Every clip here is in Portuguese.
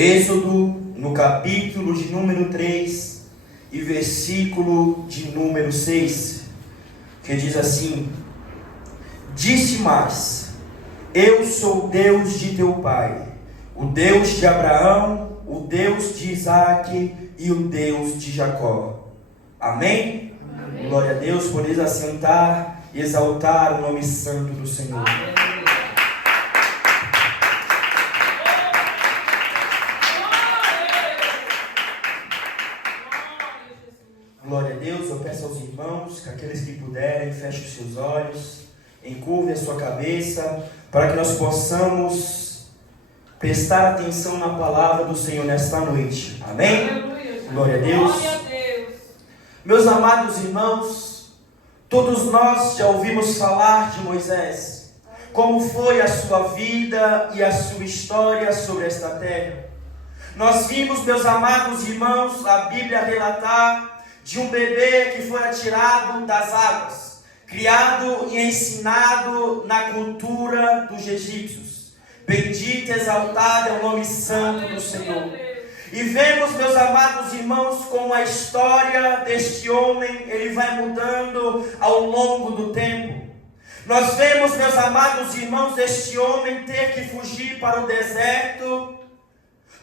Êxodo, no capítulo de número 3 e versículo de número 6, que diz assim: Disse mais: Eu sou o Deus de teu pai, o Deus de Abraão, o Deus de Isaque e o Deus de Jacó. Amém? Amém. Glória a Deus. Podeis assentar e exaltar o nome santo do Senhor. Amém. Glória a Deus. Eu peço aos irmãos que aqueles que puderem fechem os seus olhos, encurvem a sua cabeça, para que nós possamos prestar atenção na palavra do Senhor nesta noite. Amém? Aleluia. Glória a Deus. Glória a Deus. Meus amados irmãos, todos nós já ouvimos falar de Moisés, como foi a sua vida e a sua história sobre esta terra. Nós vimos, meus amados irmãos, a Bíblia relatar de um bebê que foi tirado das águas, criado e ensinado na cultura dos egípcios. Bendito e exaltado é o nome santo do Senhor. E vemos, meus amados irmãos, como a história deste homem, ele vai mudando ao longo do tempo. Nós vemos, meus amados irmãos, este homem ter que fugir para o deserto,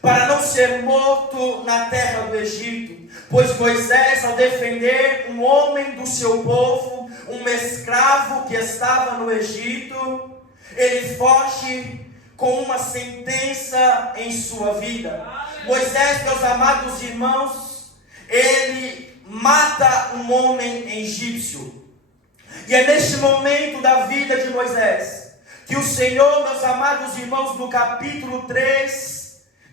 para não ser morto na terra do Egito, pois Moisés, ao defender um homem do seu povo, um escravo que estava no Egito, ele foge com uma sentença em sua vida. Moisés, meus amados irmãos, ele mata um homem egípcio. E é neste momento da vida de Moisés que o Senhor, meus amados irmãos, no capítulo 3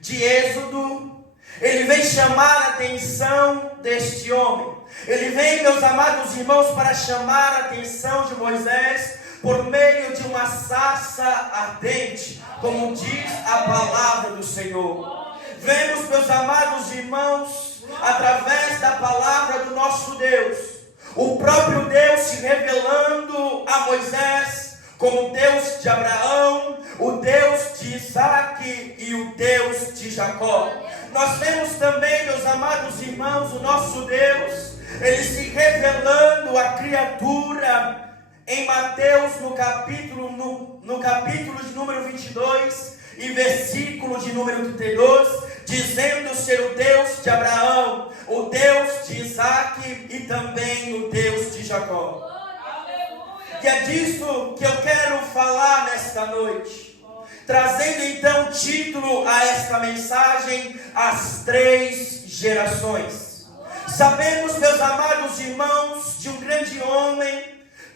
de Êxodo, ele vem chamar a atenção deste homem. Ele vem, meus amados irmãos, para chamar a atenção de Moisés por meio de uma sarça ardente, como diz a palavra do Senhor. Vemos, meus amados irmãos, através da palavra do nosso Deus, o próprio Deus se revelando a Moisés como Deus de Abraão, o Deus de Isaque e o Deus de Jacó. Nós vemos também, meus amados irmãos, o nosso Deus, ele se revelando à criatura em Mateus no capítulo de número 22 e versículo de número 32, dizendo ser o Deus de Abraão, o Deus de Isaque e também o Deus de Jacó. E é disso que eu quero falar nesta noite, trazendo então título a esta mensagem: As Três Gerações. Sabemos, meus amados irmãos, de um grande homem,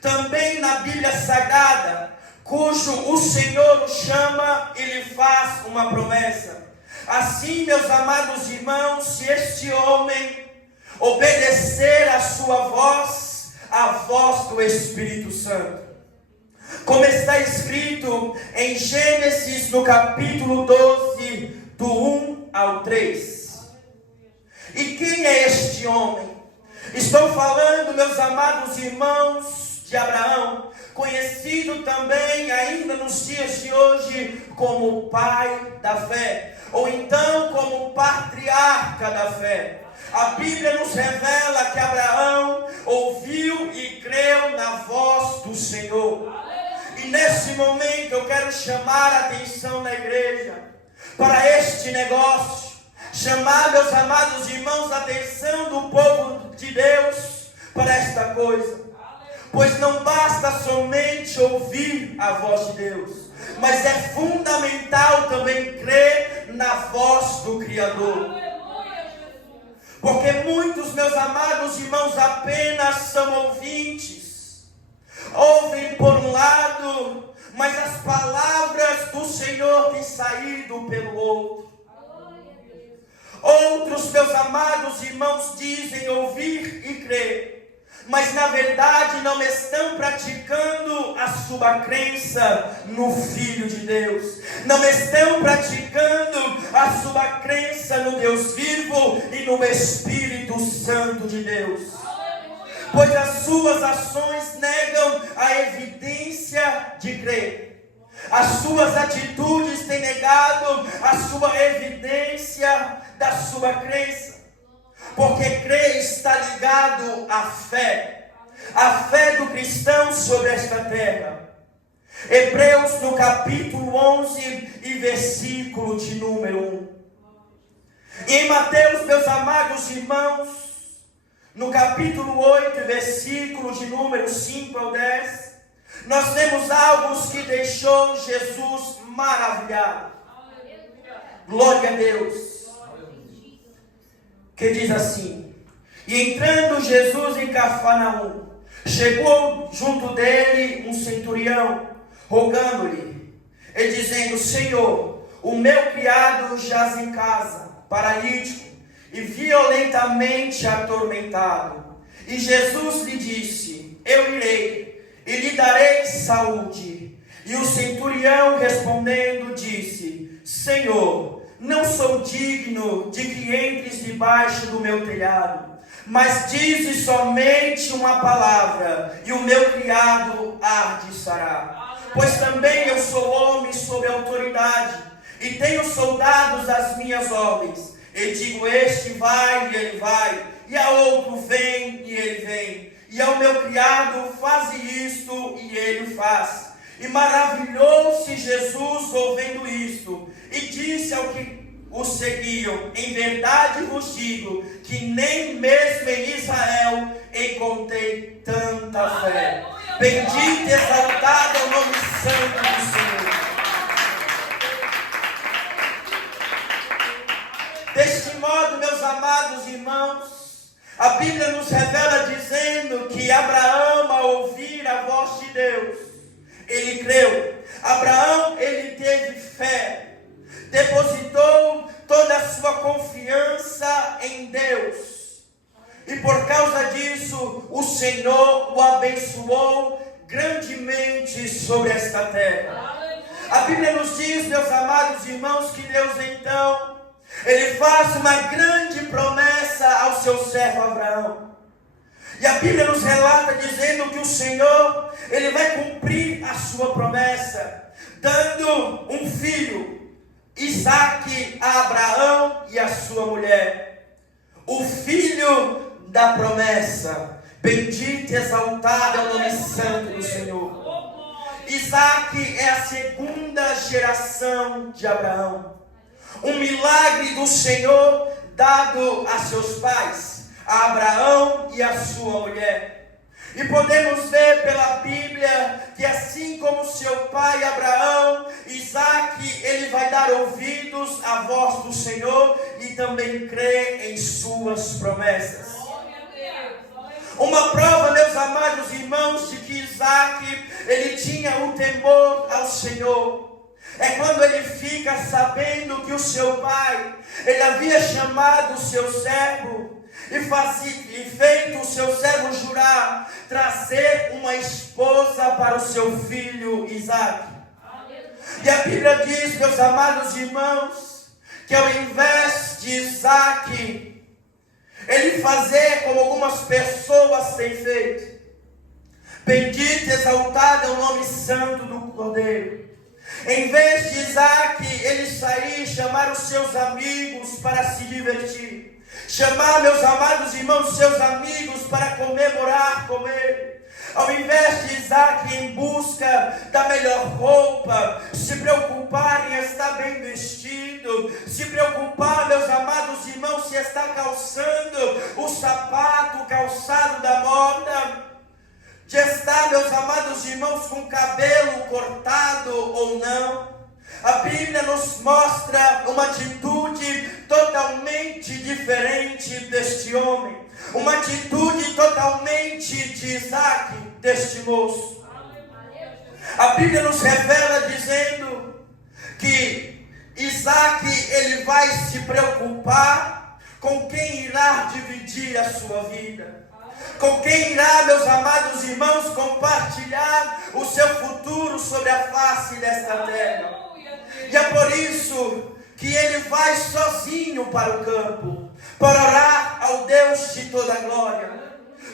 também na Bíblia Sagrada, cujo o Senhor o chama e lhe faz uma promessa. Assim, meus amados irmãos, se este homem obedecer a sua voz, a voz do Espírito Santo, como está escrito em Gênesis no capítulo 12, do 1 ao 3. E quem é este homem? Estou falando, meus amados irmãos, de Abraão, conhecido também ainda nos dias de hoje como o pai da fé, ou então como o patriarca da fé. A Bíblia nos revela que Abraão ouviu e creu na voz do Senhor. E nesse momento eu quero chamar a atenção da igreja para este negócio, chamar, meus amados irmãos, a atenção do povo de Deus para esta coisa. Pois não basta somente ouvir a voz de Deus, mas é fundamental também crer na voz do Criador. Porque muitos, meus amados irmãos, apenas são ouvintes. Ouvem por um lado, mas as palavras do Senhor têm saído pelo outro. Outros, meus amados irmãos, dizem ouvir e crer, mas na verdade não estão praticando a sua crença no Filho de Deus. Não estão praticando a sua crença no Deus vivo e no Espírito Santo de Deus. Pois as suas ações negam a evidência de crer. As suas atitudes têm negado a sua evidência da sua crença. Porque crer está ligado à fé. A fé do cristão sobre esta terra. Hebreus no capítulo 11 e versículo de número 1. E em Mateus, meus amados irmãos, no capítulo 8, versículo de número 5 ao 10, nós temos algo que deixou Jesus maravilhado. Glória a Deus. Que diz assim: e entrando Jesus em Cafarnaum, chegou junto dele um centurião, rogando-lhe, e dizendo: Senhor, o meu criado jaz em casa, paralítico e violentamente atormentado. E Jesus lhe disse: eu irei e lhe darei saúde. E o centurião respondendo disse: Senhor, não sou digno de que entres debaixo do meu telhado, mas dize somente uma palavra, e o meu criado há de sarar. Pois também eu sou homem sob autoridade, e tenho soldados às minhas ordens. E digo: este vai, e ele vai, e a outro vem, e ele vem. E ao meu criado faze isto, e ele faz. E maravilhou-se Jesus ouvindo isto, e disse ao que o seguiam: em verdade vos digo, que nem mesmo em Israel encontrei tanta fé. Bendito e exaltado é o nome santo do Senhor. Deste modo, meus amados irmãos, a Bíblia nos revela dizendo que Abraão, ao ouvir a voz de Deus, ele creu. Abraão, ele teve fé, depositou toda a sua confiança em Deus, e por causa disso o Senhor o abençoou grandemente sobre esta terra. A Bíblia nos diz, meus amados irmãos, que Deus então, ele faz uma grande promessa ao seu servo Abraão. E a Bíblia nos relata dizendo que o Senhor, ele vai cumprir a sua promessa, dando um filho, Isaque, a Abraão e a sua mulher. O filho da promessa. Bendito e exaltado é o nome santo do Senhor. Isaque é a segunda geração de Abraão. Um milagre do Senhor dado a seus pais, a Abraão e a sua mulher. E podemos ver pela Bíblia que assim como seu pai Abraão, Isaque, ele vai dar ouvidos à voz do Senhor e também crê em suas promessas. Uma prova, meus amados irmãos, de que Isaque, ele tinha um temor ao Senhor, é quando ele fica sabendo que o seu pai, ele havia chamado o seu servo e feito o seu servo jurar trazer uma esposa para o seu filho Isaque. E a Bíblia diz, meus amados irmãos, que ao invés de Isaque ele fazer como algumas pessoas têm feito, bendito e exaltado é o nome santo do Cordeiro. Em vez de Isaque, ele sair e chamar os seus amigos para se divertir, chamar, meus amados irmãos, seus amigos para comemorar com ele. Ao invés de Isaque ir em busca da melhor roupa, se preocupar em estar bem vestido, se preocupar, meus amados irmãos, se está calçando o sapato, o calçado da moda, de estar, meus amados irmãos, com o cabelo cortado ou não. A Bíblia nos mostra uma atitude totalmente diferente deste homem, uma atitude totalmente de Isaque, deste moço. A Bíblia nos revela dizendo que Isaque, ele vai se preocupar com quem irá dividir a sua vida, com quem irá, meus amados irmãos, compartilhar o seu futuro sobre a face desta terra. E é por isso que ele vai sozinho para o campo, para orar ao Deus de toda a glória.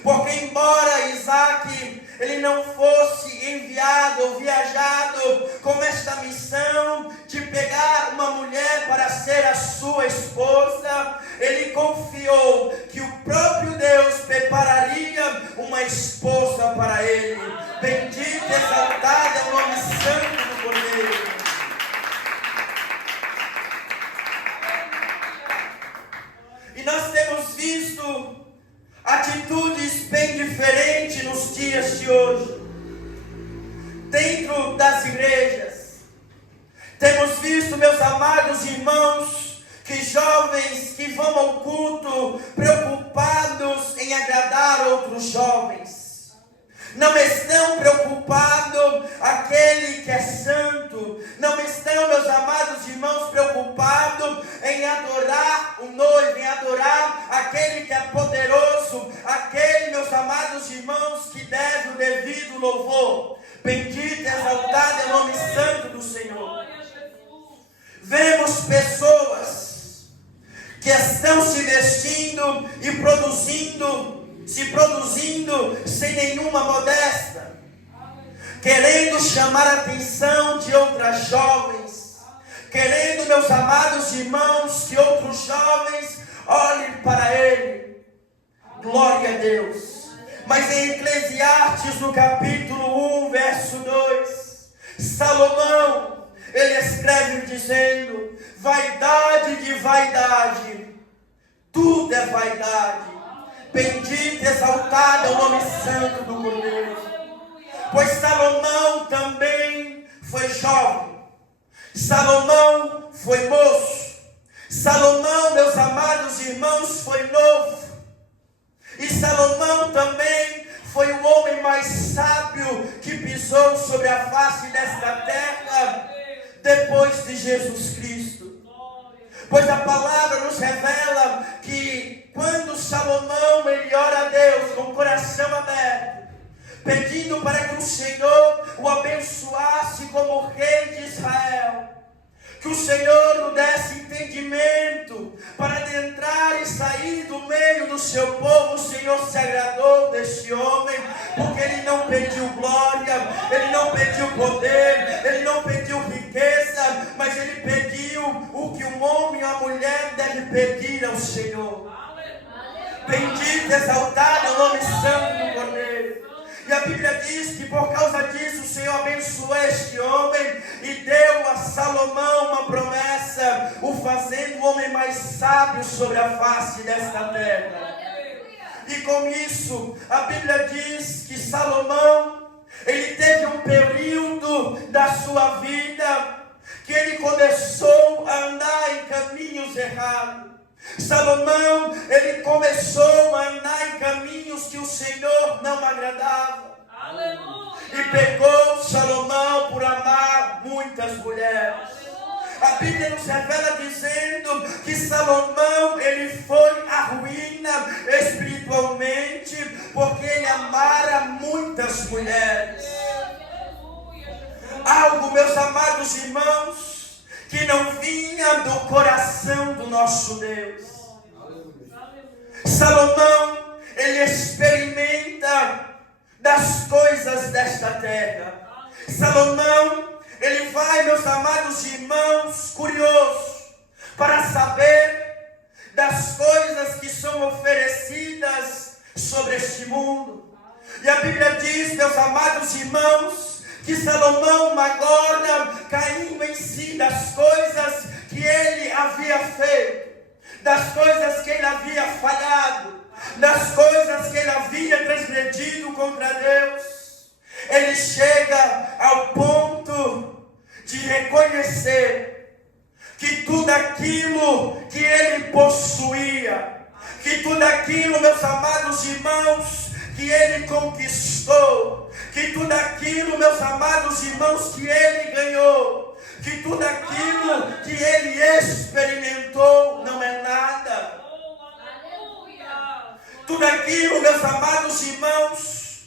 Porque embora Isaque, ele não fosse enviado ou viajado com esta missão de pegar uma mulher para ser a sua esposa, ele confiou que o próprio Deus prepararia uma esposa para ele. Bendito e exaltado é o nome santo do Cordeiro. E nós temos visto atitudes bem diferentes nos dias de hoje, dentro das igrejas. Temos visto, meus amados irmãos, que jovens que vão ao culto preocupados em agradar outros jovens, não estão preocupados aquele que é santo, não estão, meus amados irmãos, preocupados em adorar o noivo, em adorar aquele que é poderoso, aquele, meus amados irmãos, que deve o devido louvor. Bendito e exaltado é o nome santo do Senhor. Vemos pessoas que estão se vestindo e se produzindo sem nenhuma modéstia, querendo chamar a atenção de outras jovens, querendo, meus amados irmãos, que outros jovens olhem para ele. Glória a Deus. Mas em Eclesiastes, no capítulo 1, verso 2, Salomão, ele escreve dizendo: vaidade de vaidade, tudo é vaidade. Bendito e exaltado é o nome santo do Cordeiro. Pois Salomão também foi jovem, Salomão foi moço, Salomão, meus amados irmãos, foi novo. E Salomão também foi o homem mais sábio que pisou sobre a face desta terra depois de Jesus Cristo. Pois a palavra nos revela que quando Salomão ele ora a Deus com o coração aberto, pedindo para que o Senhor o abençoasse como rei de Israel, que o Senhor o desse entendimento para adentrar e sair do meio do seu povo, o Senhor se agradou deste homem, porque ele não pediu glória, ele não pediu poder, ele não pediu riqueza, mas ele pediu o que um homem e uma mulher deve pedir ao Senhor. Bendito e exaltado é o nome santo do Cordeiro. E a Bíblia diz que por causa disso o Senhor abençoou este homem e deu a Salomão uma promessa, o fazendo o homem mais sábio sobre a face desta terra. E com isso, a Bíblia diz que Salomão, ele teve um período da sua vida que ele começou a andar em caminhos errados. Salomão, ele começou a andar em caminhos que o Senhor não agradava. Aleluia. E pegou Salomão por amar muitas mulheres. A Bíblia nos revela dizendo que Salomão, ele foi à ruína espiritualmente, porque ele amara muitas mulheres. Algo, meus amados irmãos, que não vinha do coração do nosso Deus. Salomão, ele experimenta das coisas desta terra. Salomão, ele vai, meus amados irmãos, curioso para saber das coisas que são oferecidas sobre este mundo. E a Bíblia diz, meus amados irmãos, que Salomão agora caiu em si das coisas que ele havia feito, das coisas que ele havia falhado, das coisas que ele havia transgredido contra Deus. Ele chega ao ponto de reconhecer que tudo aquilo que ele possuía, que tudo aquilo, meus amados irmãos, que ele conquistou, que tudo aquilo, meus amados irmãos, que ele ganhou, que tudo aquilo que ele experimentou não é nada. Tudo aquilo, meus amados irmãos,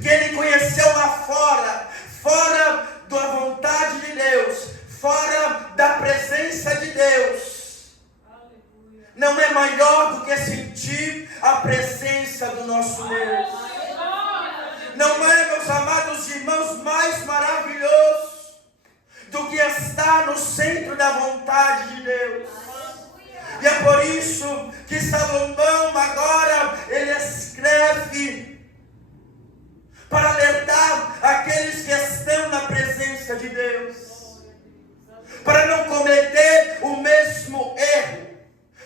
que ele conheceu lá fora, fora da vontade de Deus, fora da presença de Deus, não é maior do que sentir a presença do nosso Deus. Não é, meus amados irmãos, mais maravilhoso do que estar no centro da vontade de Deus. E é por isso que Salomão agora, ele escreve para alertar aqueles que estão na presença de Deus, para não cometer o mesmo erro,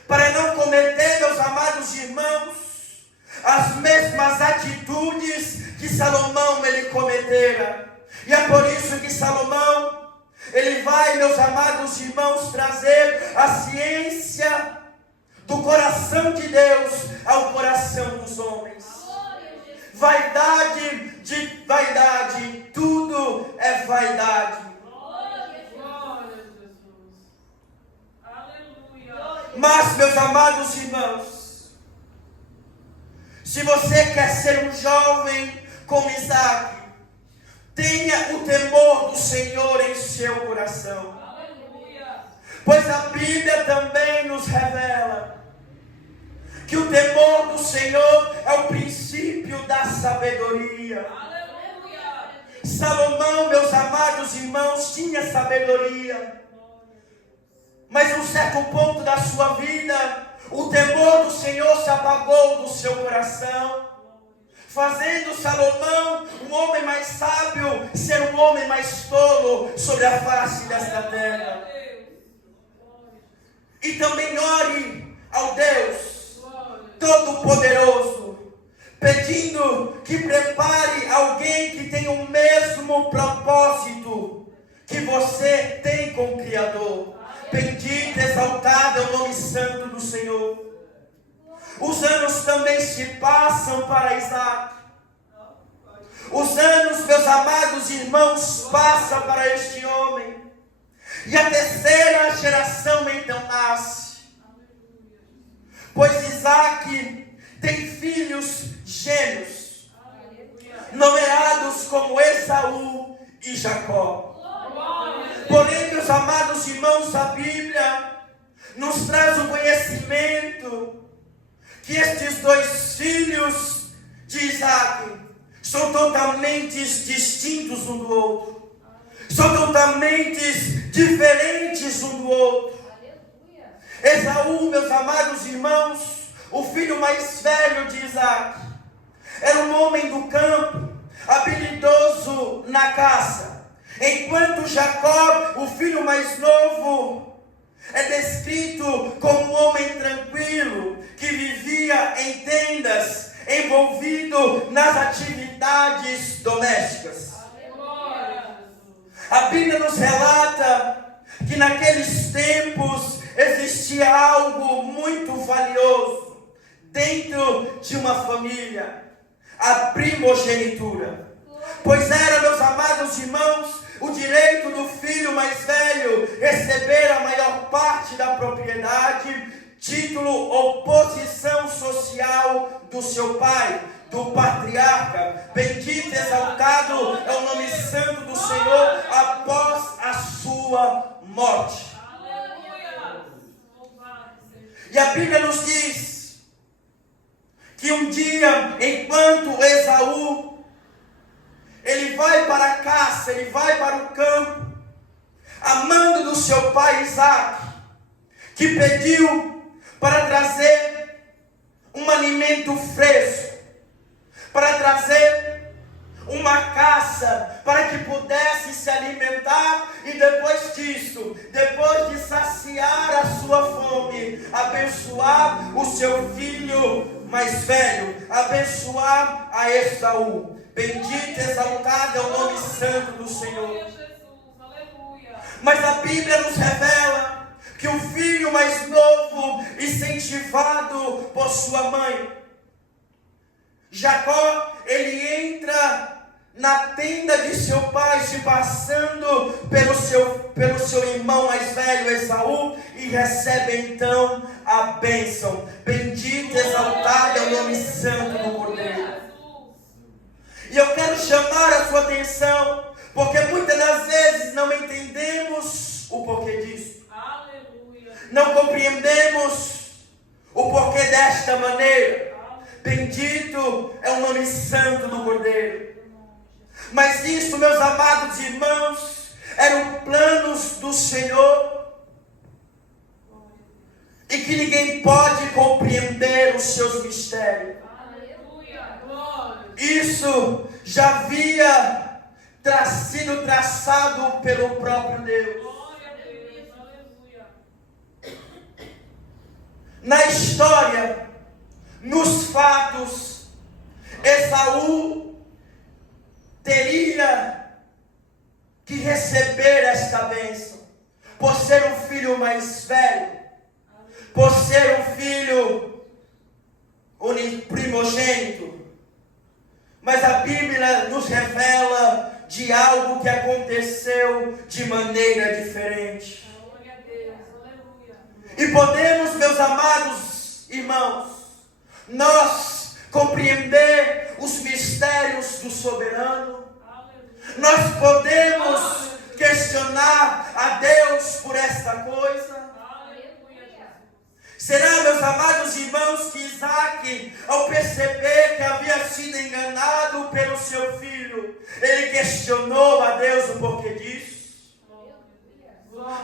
para não cometer, meus amados irmãos, as mesmas atitudes que Salomão ele cometera. E é por isso que Salomão, ele vai, meus amados irmãos, trazer a ciência do coração de Deus ao coração dos homens. Vaidade de vaidade, tudo é vaidade. Mas, meus amados irmãos, se você quer ser um jovem como Isaac, tenha o temor do Senhor em seu coração. Aleluia. Pois a Bíblia também nos revela que o temor do Senhor é o princípio da sabedoria. Aleluia. Salomão, meus amados irmãos, tinha sabedoria. Mas em um certo ponto da sua vida, o temor do Senhor se apagou do seu coração, fazendo Salomão, um homem mais sábio, ser um homem mais tolo sobre a face desta terra. E também ore ao Deus Todo-Poderoso, pedindo que prepare alguém que tenha o mesmo propósito que você tem com o Criador. Bendito, exaltado é o nome santo do Senhor. Os anos também se passam para Isaac. Os anos, meus amados irmãos, passam para este homem. E a terceira geração então nasce. Pois Isaac tem filhos gêmeos, nomeados como Esaú e Jacó. Porém, meus amados irmãos, a Bíblia nos traz o conhecimento que estes dois filhos de Isaac são totalmente distintos um do outro. São totalmente diferentes um do outro. Esaú, meus amados irmãos, o filho mais velho de Isaac, era um homem do campo, habilidoso na caça. Enquanto Jacó, o filho mais novo, é descrito como um homem tranquilo, que vivia em tendas, envolvido nas atividades domésticas. A Bíblia nos relata que naqueles tempos existia algo muito valioso dentro de uma família: a primogenitura. Pois era, meus amados irmãos, o direito do filho mais velho receber a maior parte da propriedade, título ou posição social do seu pai, do patriarca. Bendito e exaltado é o nome santo do Senhor após a sua morte. E a Bíblia nos diz que um dia, enquanto Esaú ele vai para a caça, ele vai para o campo, amando do seu pai Isaac, que pediu para trazer um alimento fresco, para trazer uma caça, para que pudesse se alimentar e depois disso, depois de saciar a sua fome, abençoar o seu filho mais velho, abençoar a Esaú. Bendito e exaltado é o nome santo do Senhor. Mas a Bíblia nos revela que o filho mais novo, incentivado por sua mãe, Jacó, ele entra na tenda de seu pai, se passando pelo seu irmão mais velho, Esaú, e recebe então a bênção. Bendito e exaltado é o nome santo do Cordeiro. E eu quero chamar a sua atenção, porque muitas das vezes não entendemos o porquê disso. Aleluia. Não compreendemos o porquê desta maneira. Bendito é o nome santo do Cordeiro. Mas isso, meus amados irmãos, eram planos do Senhor, e que ninguém pode compreender os seus mistérios. Isso já havia sido traçado pelo próprio Deus. Na história, nos fatos, Esaú teria que receber esta bênção, por ser o filho mais velho, por ser o filho primogênito. Mas a Bíblia nos revela de algo que aconteceu de maneira diferente. E podemos, meus amados irmãos, nós compreender os mistérios do soberano. Nós podemos questionar a Deus por esta coisa. Será, meus amados irmãos, que Isaac, ao perceber que havia sido enganado pelo seu filho, ele questionou a Deus o porquê disso?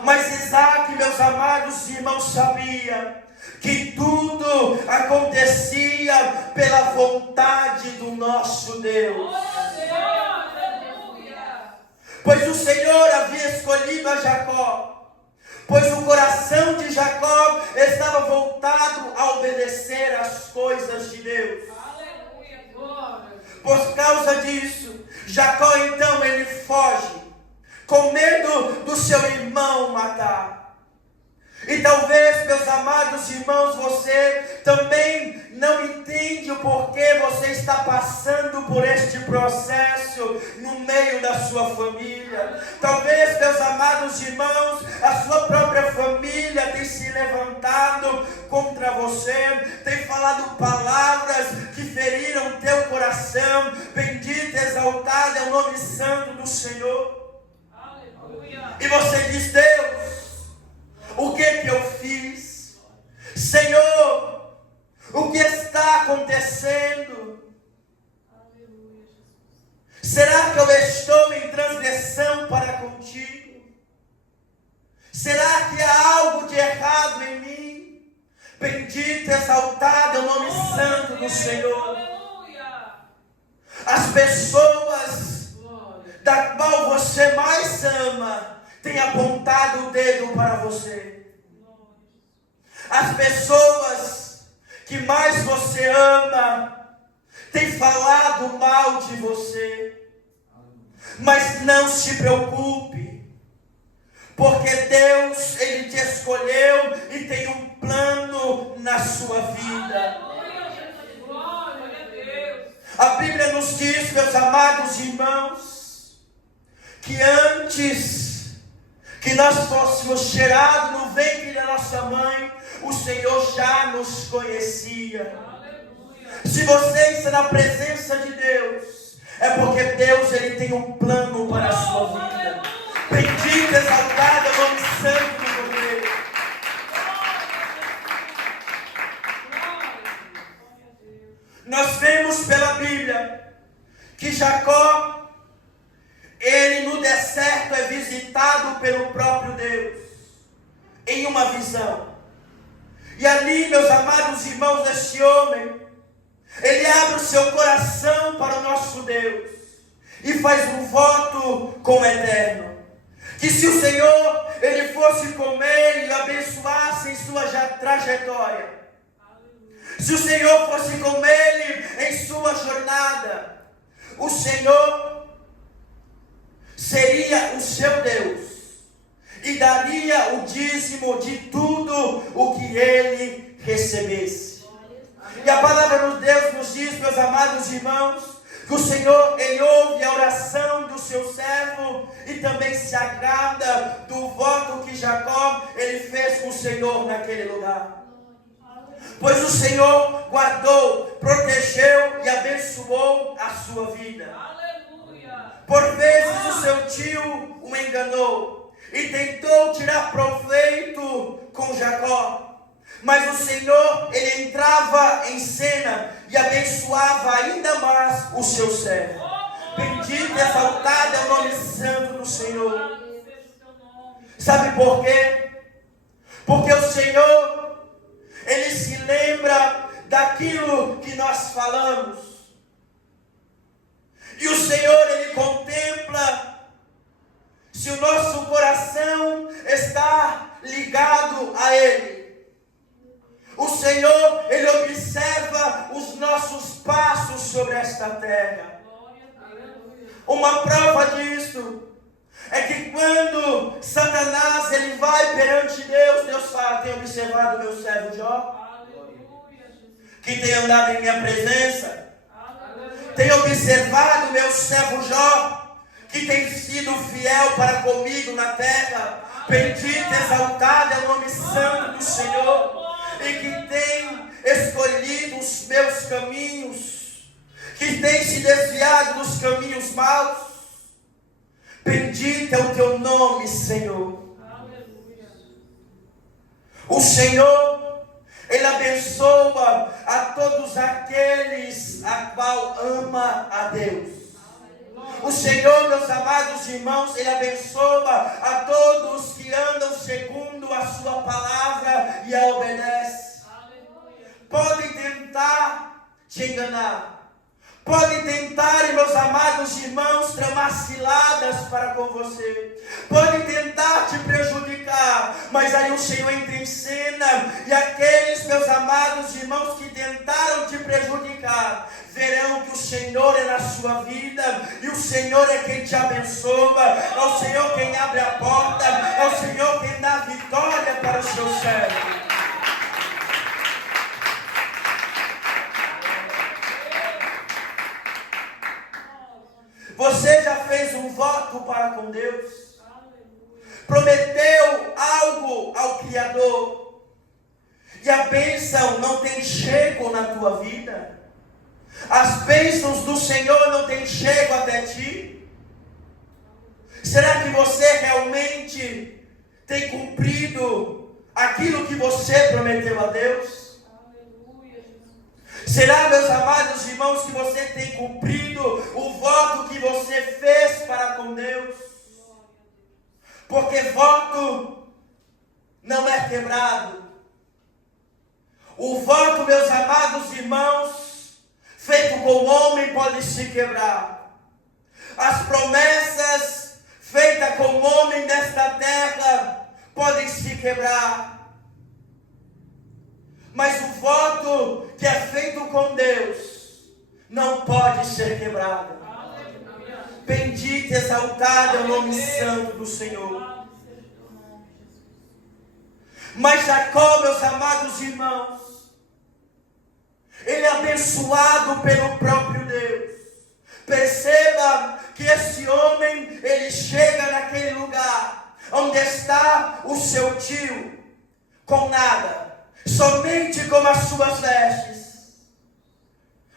Mas Isaac, meus amados irmãos, sabia que tudo acontecia pela vontade do nosso Deus. Pois o Senhor havia escolhido a Jacó, pois o coração de Jacó estava voltado a obedecer às coisas de Deus. Por causa disso, Jacó então ele foge, com medo do seu irmão matar. E talvez, meus amados irmãos, você também não entende o porquê você está passando por este processo no meio da sua família. Talvez, meus amados irmãos, a sua própria família tem se levantado contra você, tem falado palavras que feriram teu coração. Bendito, exaltado é o nome santo do Senhor. Aleluia. E você diz: Deus, o que eu fiz? Senhor, o que está acontecendo? Será que eu estou em transgressão para contigo? Será que há algo de errado em mim? Bendito, exaltado é o nome santo do Senhor. As pessoas da qual você mais ama tem apontado o dedo para você. As pessoas que mais você ama têm falado mal de você. Mas não se preocupe, porque Deus, Ele te escolheu e tem um plano na sua vida. A Bíblia nos diz, meus amados irmãos, que antes que nós fôssemos gerados no ventre da nossa mãe, o Senhor já nos conhecia. Se você está na presença de Deus, é porque Deus ele tem um plano para a sua vida. Bendito, exaltado é o nome santo do Cordeiro. Nós vemos pela Bíblia que Jacó, ele no deserto é visitado pelo próprio Deus, em uma visão. E ali, meus amados irmãos, este homem, ele abre o seu coração para o nosso Deus, e faz um voto com o Eterno, que se o Senhor, ele fosse com ele e abençoasse em sua trajetória, se o Senhor fosse com ele em sua jornada, o Senhor seria o seu Deus e daria o dízimo de tudo o que ele recebesse. E a palavra de Deus nos diz, meus amados irmãos, que o Senhor, ele ouve a oração do seu servo e também se agrada do voto que Jacó, ele fez com o Senhor naquele lugar. Pois o Senhor guardou, protegeu e abençoou a sua vida. Por vezes o seu tio o enganou e tentou tirar proveito com Jacó. Mas o Senhor, ele entrava em cena e abençoava ainda mais o seu servo. Bendito e exaltado é o nome santo do Senhor. Sabe por quê? Porque o Senhor, Ele se lembra daquilo que nós falamos. E o Senhor, Ele contempla se o nosso coração está ligado a Ele. O Senhor, Ele observa os nossos passos sobre esta terra. Uma prova disso é que quando Satanás ele vai perante Deus, Deus fala: tem observado o meu servo Jó? Que tem andado em minha presença? Tem observado o meu servo Jó? Que tem sido fiel para comigo na terra? Bendito e exaltado é o nome santo do Senhor. E que tem escolhido os meus caminhos, que tem se desviado dos caminhos maus. Bendito é o teu nome, Senhor. Aleluia. O Senhor, Ele abençoa a todos aqueles a qual ama a Deus. O Senhor, meus amados irmãos, Ele abençoa a todos que andam segundo a sua palavra e a obedecem. Podem tentar te enganar, podem tentar, meus amados irmãos, tramar ciladas para com você, podem tentar te prejudicar, mas aí o Senhor entra em cena, e aqueles, meus amados irmãos, que tentaram te prejudicar, verão que o Senhor é na sua vida, e o Senhor é quem te abençoa, é o Senhor quem abre a porta, é o Senhor quem dá vitória para o seu servo. Você já fez um voto para com Deus? Prometeu algo ao Criador, e a bênção não tem chego na tua vida? As bênçãos do Senhor não têm chego até ti? Será que você realmente tem cumprido aquilo que você prometeu a Deus? Será, meus amados irmãos, que você tem cumprido o voto que você fez para com Deus? Porque voto não é quebrado. O voto, meus amados irmãos, feito com o homem pode se quebrar. As promessas feitas com o homem desta terra podem se quebrar. Mas o voto que é feito com Deus não pode ser quebrado. Bendito e exaltado é o nome santo do Senhor. Mas Jacó, meus amados irmãos, ele é abençoado pelo próprio Deus. Perceba que esse homem, ele chega naquele lugar onde está o seu tio, com nada, somente com as suas vestes.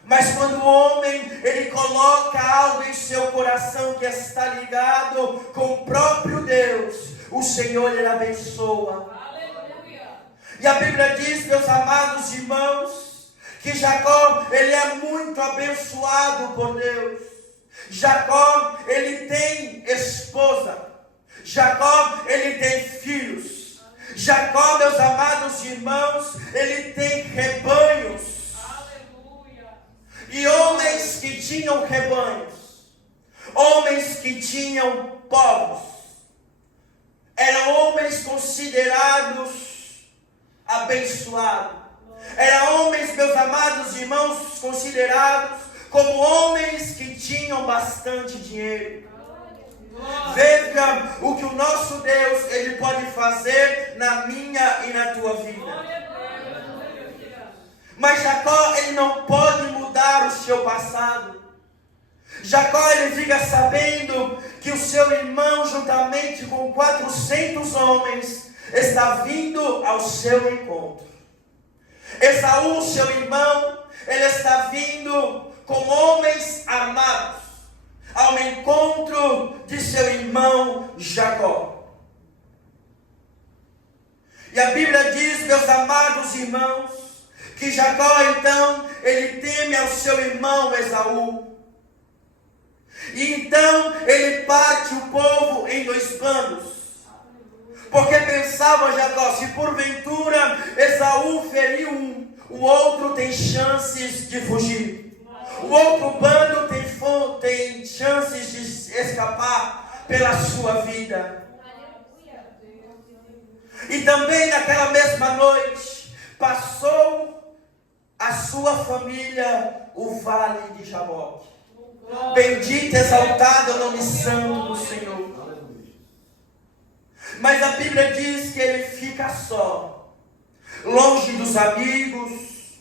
Mas quando o homem, ele coloca algo em seu coração que está ligado com o próprio Deus, o Senhor ele abençoa. Aleluia. E a Bíblia diz, meus amados irmãos, que Jacó, ele é muito abençoado por Deus. Jacó, ele tem esposa. Jacó, ele tem filhos. Jacó, meus amados irmãos, ele tem rebanhos. Aleluia. E homens que tinham rebanhos, homens que tinham povos, eram homens considerados abençoados. Eram homens, meus amados irmãos, considerados como homens que tinham bastante dinheiro. Veja o que o nosso Deus ele pode fazer na minha e na tua vida. Mas Jacó ele não pode mudar o seu passado. Jacó ele fica sabendo que o seu irmão, juntamente com 400 homens, está vindo ao seu encontro. Esaú, seu irmão, ele está vindo com homens armados ao encontro de seu irmão Jacó. E a Bíblia diz, meus amados irmãos, que Jacó então, ele teme ao seu irmão Esaú. E então ele parte o povo em 2 bandos. Porque pensava Jacó, se porventura Esaú feriu um, o outro tem chances de fugir. O outro bando tem chances de escapar pela sua vida. E também naquela mesma noite, passou a sua família o vale de Jaboque. Bendito, exaltado é o nome santo do Senhor. Mas a Bíblia diz que ele fica só, longe dos amigos,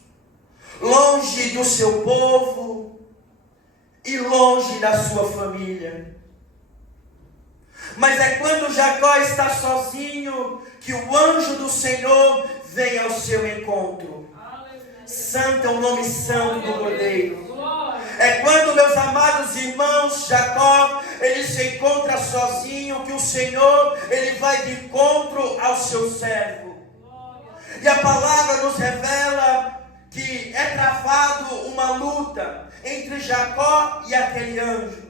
longe do seu povo e longe da sua família. Mas é quando Jacó está sozinho que o anjo do Senhor vem ao seu encontro. Santo é o nome santo do Cordeiro. É quando, meus amados irmãos, Jacó, ele se encontra sozinho, que o Senhor, ele vai de encontro ao seu servo. E a palavra nos revela que é travado uma luta entre Jacó e aquele anjo,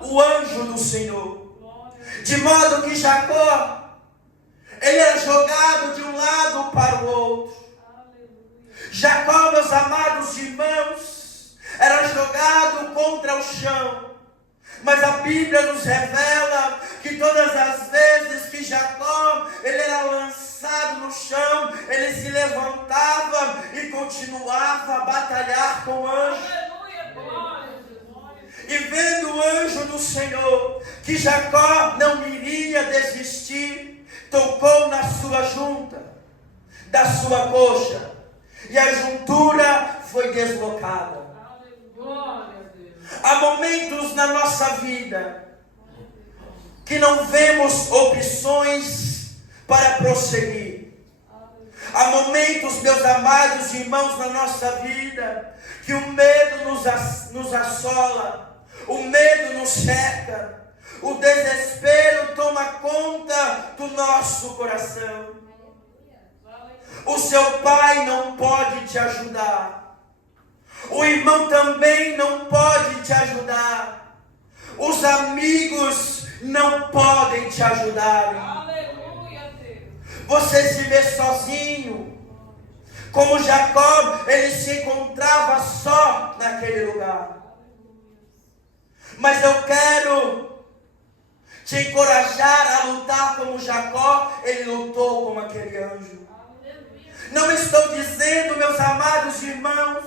o anjo do Senhor. De modo que Jacó, ele era jogado de um lado para o outro. Jacó, meus amados irmãos, era jogado contra o chão. Mas a Bíblia nos revela que todas as vezes que Jacó ele era lançado no chão, ele se levantava e continuava a batalhar com o anjo. E vendo o anjo do Senhor, que Jacó não iria desistir, tocou na sua junta, da sua coxa, e a juntura foi deslocada. Há momentos na nossa vida que não vemos opções para prosseguir. Há momentos, meus amados irmãos, na nossa vida que o medo nos assola, o medo nos cerca, o desespero toma conta do nosso coração. O seu pai não pode te ajudar. O irmão também não pode te ajudar. Os amigos não podem te ajudar. Você se vê sozinho. Como Jacó, ele se encontrava só naquele lugar. Mas eu quero te encorajar a lutar como Jacó, ele lutou como aquele anjo. Não estou dizendo, meus amados irmãos,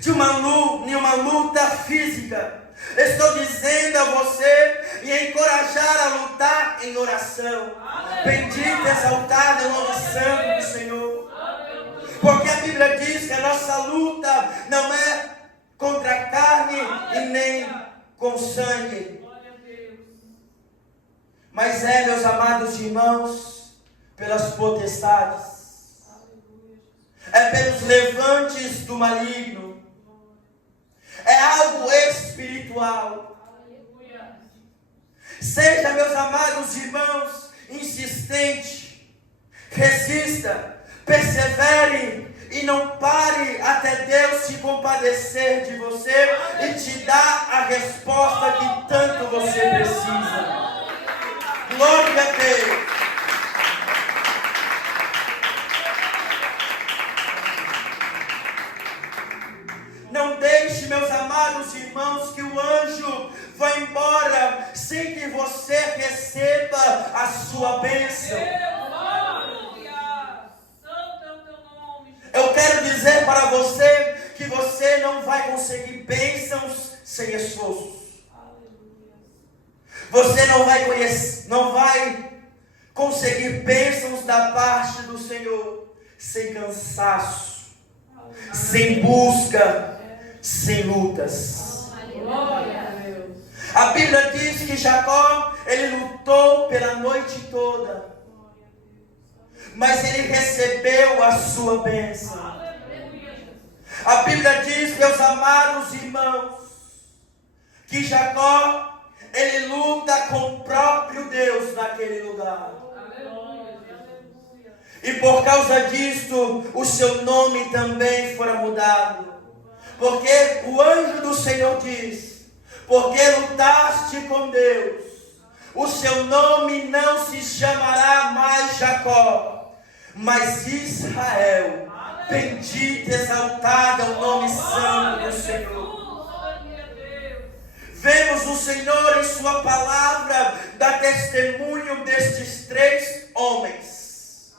de uma luta física. Estou dizendo a você e encorajar a lutar em oração. Bendito, exaltado é o nome santo do Senhor. Porque a Bíblia diz que a nossa luta não é contra a carne e nem com sangue. Mas é, meus amados irmãos, pelas potestades. É pelos levantes do maligno. É algo espiritual. Seja, meus amados irmãos, insistente, resista, persevere e não pare até Deus se compadecer de você e te dar a resposta que tanto você precisa. Glória a Deus. Não deixe, meus amados irmãos, que o anjo vá embora sem que você receba a sua bênção. Eu quero dizer para você que você não vai conseguir bênçãos sem esforço. Você não vai conseguir bênçãos da parte do Senhor sem cansaço, sem busca, sem lutas. A Bíblia diz que Jacó, ele lutou pela noite toda, mas ele recebeu a sua bênção. A Bíblia diz, meus amados irmãos, que Jacó, ele luta com o próprio Deus naquele lugar. E por causa disto, o seu nome também fora mudado. Porque o anjo do Senhor diz: porque lutaste com Deus. O seu nome não se chamará mais Jacó, mas Israel. Bendito, exaltado é o nome santo do Senhor. Vemos o Senhor em sua palavra dar testemunho destes três homens: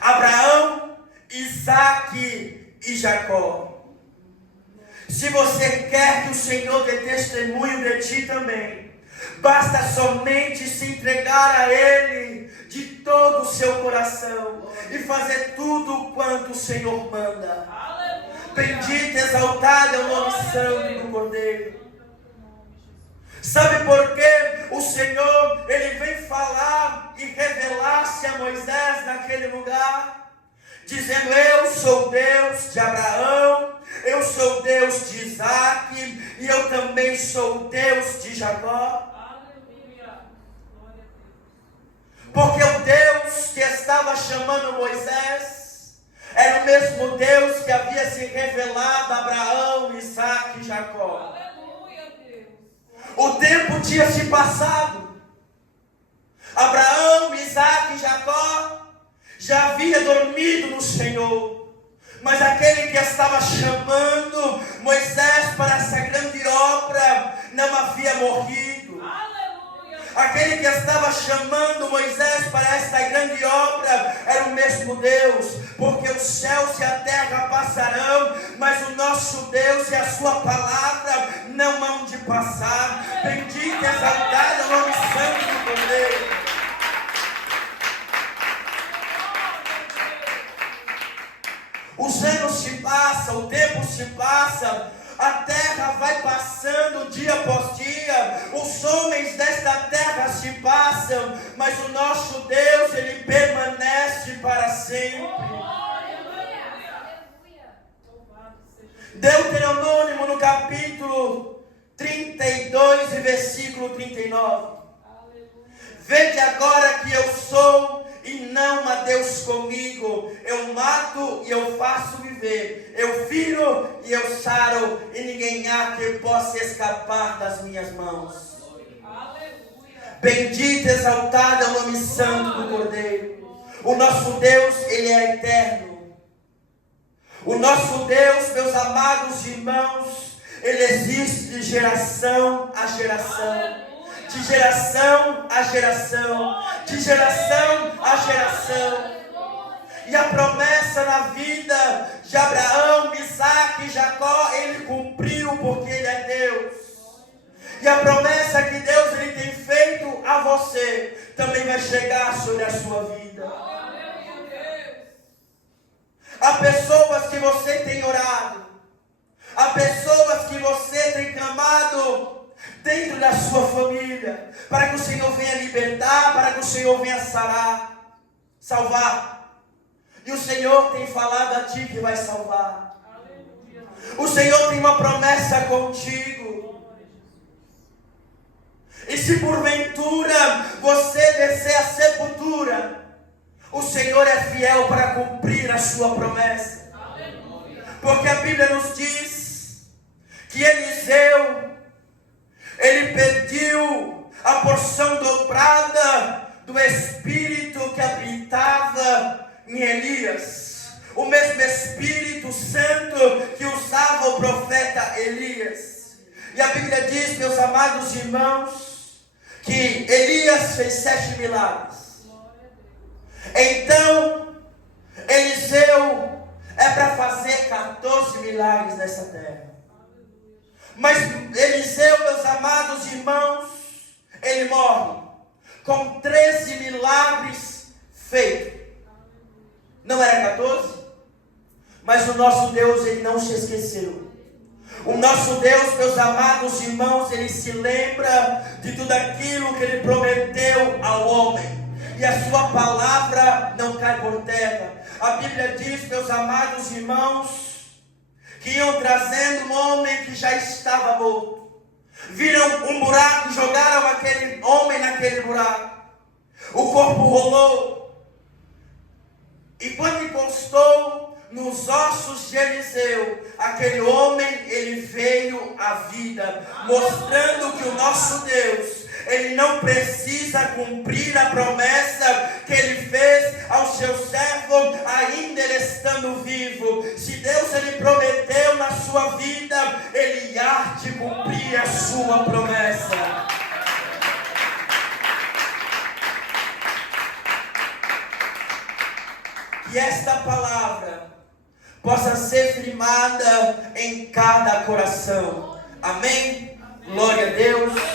Abraão, Isaque e Jacó. Se você quer que o Senhor dê testemunho de ti também, basta somente se entregar a Ele de todo o seu coração e fazer tudo quanto o Senhor manda. Aleluia. Bendito, exaltado é o nome santo do Cordeiro. Sabe por que o Senhor, Ele vem falar e revelar-se a Moisés naquele lugar? Dizendo: eu sou Deus de Abraão, eu sou Deus de Isaque e eu também sou Deus de Jacó. Porque o Deus que estava chamando Moisés era o mesmo Deus que havia se revelado a Abraão, Isaque e Jacó. O tempo tinha se passado. Abraão, Isaque e Jacó já havia dormido no Senhor. Mas aquele que estava chamando Moisés para essa grande obra não havia morrido. Aquele que estava chamando Moisés para esta grande obra era o mesmo Deus, porque os céus e a terra passarão, mas o nosso Deus e a sua palavra não hão de passar. Bendito e exaltado é o nome santo do Cordeiro. Os anos se passam, o tempo se passa, a terra vai passando dia após dia, os homens desta terra se passam, mas o nosso Deus, Ele permanece para sempre. Deuteronômio no capítulo 32 e versículo 39. Vede agora que eu sou e não há Deus comigo. Eu mato e eu faço viver. Eu firo e eu saro, e ninguém há que possa escapar das minhas mãos. Aleluia. Bendito, exaltado é o nome santo do Cordeiro. O nosso Deus, Ele é eterno. O nosso Deus, meus amados irmãos, Ele existe de geração a geração. De geração a geração, de geração a geração. E a promessa na vida de Abraão, Isaque e Jacó, Ele cumpriu porque Ele é Deus. E a promessa que Deus Ele tem feito a você também vai chegar sobre a sua vida. Há pessoas que você tem orado, há pessoas que você tem clamado dentro da sua família, para que o Senhor venha libertar, para que o Senhor venha sarar, salvar. E o Senhor tem falado a ti que vai salvar. Aleluia. O Senhor tem uma promessa contigo. E se porventura você descer a sepultura, o Senhor é fiel para cumprir a sua promessa. Aleluia. Porque a Bíblia nos diz que Eliseu, ele pediu a porção dobrada do Espírito que habitava em Elias. O mesmo Espírito Santo que usava o profeta Elias. E a Bíblia diz, meus amados irmãos, que Elias fez 7 milagres. Então, Eliseu é para fazer 14 milagres nessa terra. Mas Eliseu, meus amados irmãos, ele morre com 13 milagres feitos. Não era 14? Mas o nosso Deus, Ele não se esqueceu. O nosso Deus, meus amados irmãos, Ele se lembra de tudo aquilo que Ele prometeu ao homem. E a sua palavra não cai por terra. A Bíblia diz, meus amados irmãos, que iam trazendo um homem que já estava morto. Viram um buraco e jogaram aquele homem naquele buraco. O corpo rolou. E quando encostou nos ossos de Eliseu, aquele homem, ele veio à vida, mostrando que o nosso Deus, ele não precisa cumprir a promessa que ele fez ao seu servo, ainda ele estando vivo. Se Deus ele prometeu na sua vida, ele há de cumprir a sua promessa. Que esta palavra possa ser firmada em cada coração. Amém? Glória a Deus.